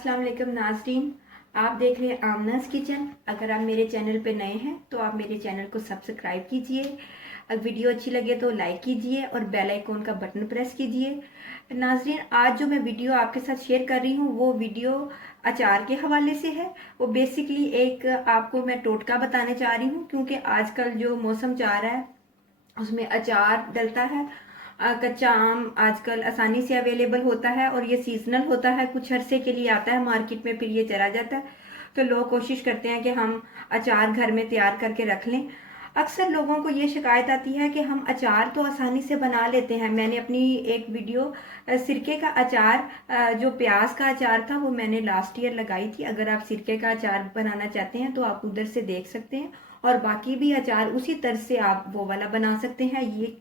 अस्सलाम वालेकुम नाज़रीन, आप देख रहे हैं आमनाज़ किचन। अगर आप मेरे चैनल पे नए हैं तो आप मेरे चैनल को सब्सक्राइब कीजिए। अगर वीडियो अच्छी लगे तो लाइक कीजिए और बेल आइकॉन का बटन प्रेस कीजिए। नाज़रीन, आज जो मैं वीडियो आपके साथ शेयर कर रही हूँ वो वीडियो अचार के हवाले से है। वो बेसिकली एक आपको मैं टोटका बताने चाह रही हूँ, क्योंकि आजकल जो मौसम जा रहा है उसमें अचार डलता है। कच्चा आम आजकल आसानी से अवेलेबल होता है और ये सीजनल होता है, कुछ अरसे के लिए आता है मार्केट में, फिर ये चला जाता है। तो लोग कोशिश करते हैं कि हम अचार घर में तैयार करके रख लें। अक्सर लोगों को ये शिकायत आती है कि हम अचार तो आसानी से बना लेते हैं। मैंने अपनी एक वीडियो सिरके का अचार, जो प्याज का अचार था, वो मैंने लास्ट ईयर लगाई थी। अगर आप सिरके का अचार बनाना चाहते हैं तो आप उधर से देख सकते हैं, और बाकी भी अचार उसी तरह से आप वो वाला बना सकते हैं। ये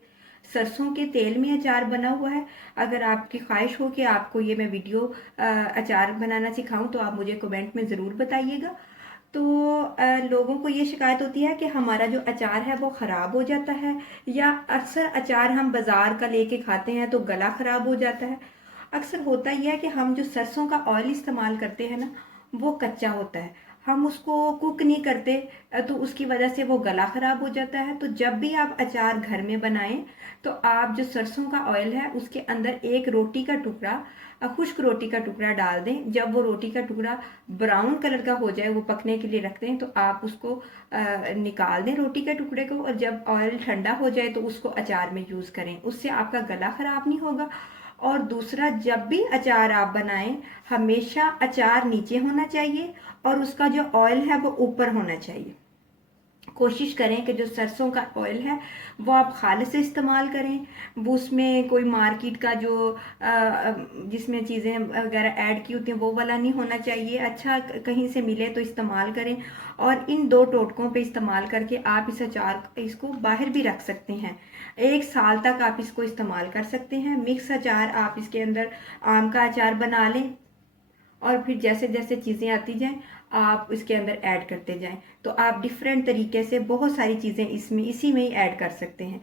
सरसों के तेल में अचार बना हुआ है। अगर आपकी ख्वाहिश हो कि आपको ये मैं वीडियो अचार बनाना सिखाऊं तो आप मुझे कमेंट में ज़रूर बताइएगा। तो लोगों को ये शिकायत होती है कि हमारा जो अचार है वो ख़राब हो जाता है, या अक्सर अचार हम बाज़ार का लेके खाते हैं तो गला ख़राब हो जाता है। अक्सर होता ही है कि हम जो सरसों का ऑयल इस्तेमाल करते हैं ना, वो कच्चा होता है, हम उसको कुक नहीं करते, तो उसकी वजह से वो गला ख़राब हो जाता है। तो जब भी आप अचार घर में बनाएं तो आप जो सरसों का ऑयल है उसके अंदर एक रोटी का टुकड़ा, खुश्क रोटी का टुकड़ा डाल दें। जब वो रोटी का टुकड़ा ब्राउन कलर का हो जाए, वो पकने के लिए रख दें, तो आप उसको निकाल दें रोटी के टुकड़े को, और जब ऑयल ठंडा हो जाए तो उसको अचार में यूज़ करें। उससे आपका गला ख़राब नहीं होगा। और दूसरा, जब भी अचार आप बनाएं हमेशा अचार नीचे होना चाहिए और उसका जो ऑयल है वो ऊपर होना चाहिए। कोशिश करें कि जो सरसों का ऑयल है वो आप खालिस से इस्तेमाल करें। वो उसमें कोई मार्केट का जो जिसमें चीज़ें वगैरह ऐड की होती हैं वो वाला नहीं होना चाहिए। अच्छा कहीं से मिले तो इस्तेमाल करें। और इन दो टोटकों पे इस्तेमाल करके आप इस अचार इसको बाहर भी रख सकते हैं। 1 साल तक आप इसको इस्तेमाल कर सकते हैं। मिक्स अचार, आप इसके अंदर आम का अचार बना लें और फिर जैसे जैसे चीज़ें आती जाएं आप इसके अंदर ऐड करते जाएं, तो आप डिफरेंट तरीके से बहुत सारी चीज़ें इसमें इसी में ही ऐड कर सकते हैं।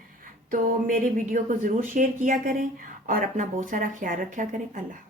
तो मेरी वीडियो को ज़रूर शेयर किया करें और अपना बहुत सारा ख्याल रखा करें। अल्लाह।